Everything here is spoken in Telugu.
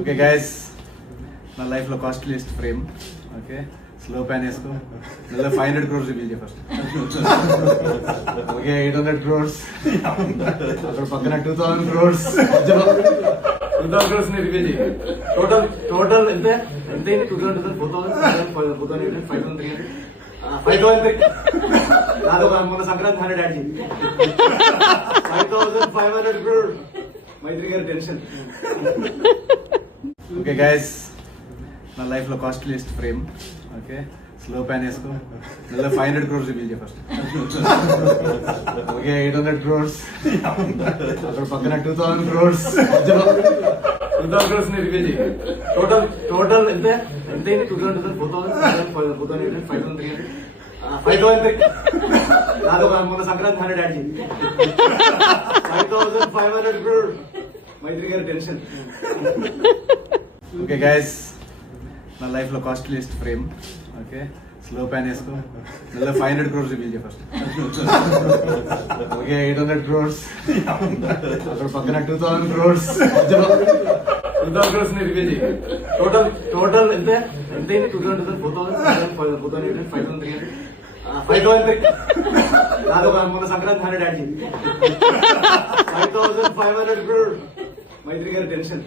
ఓకే గైస్, నా లైఫ్ లో costliest frame. Okay, slow pan వేసుకో. 500 crores రివీల్ చేయ ఫస్ట్. Okay, 800 crores. అక్కడ పక్కన 2000 crores. 2000 crores ని రివీల్ చేయ. టోటల్ ఎంత ఎంత 2000 4000 5300 5,000 నాదో మొన్న సంక్రాంతి 100 యాడ్ చేయి. 5500 crore. మైత్రి గారి టెన్షన్. ఓకే గైస్, నా లైఫ్ లో costliest frame. Okay, slow pan వేసుకో. 500 crores రివీల్ చేయ ఫస్ట్. Okay, 800 crores. అక్కడ పక్కన 2000 crores. 2000 crores ని రివీల్ చేయ. టోటల్ ఎంత ఎంత 2000 4000 5300 5,000 నాదో మొన్న సంక్రాంతి 100 యాడ్ చేయి. 5500 crore. మైత్రి గారి టెన్షన్. ఓకే గైస్, నా లైఫ్ లో costliest frame. Okay, slow pan వేసుకో. 500 crores రివీల్ చేయ ఫస్ట్. Okay, 800 crores. అక్కడ పక్కన 2000 crores. 2000 crores ని రివీల్ చేయ. టోటల్ ఎంత ఎంత 2000 4000 5300 5,000 నాదో మొన్న సంక్రాంతి 100 యాడ్ చేయి. 5500 crore. మైత్రి గారి టెన్షన్.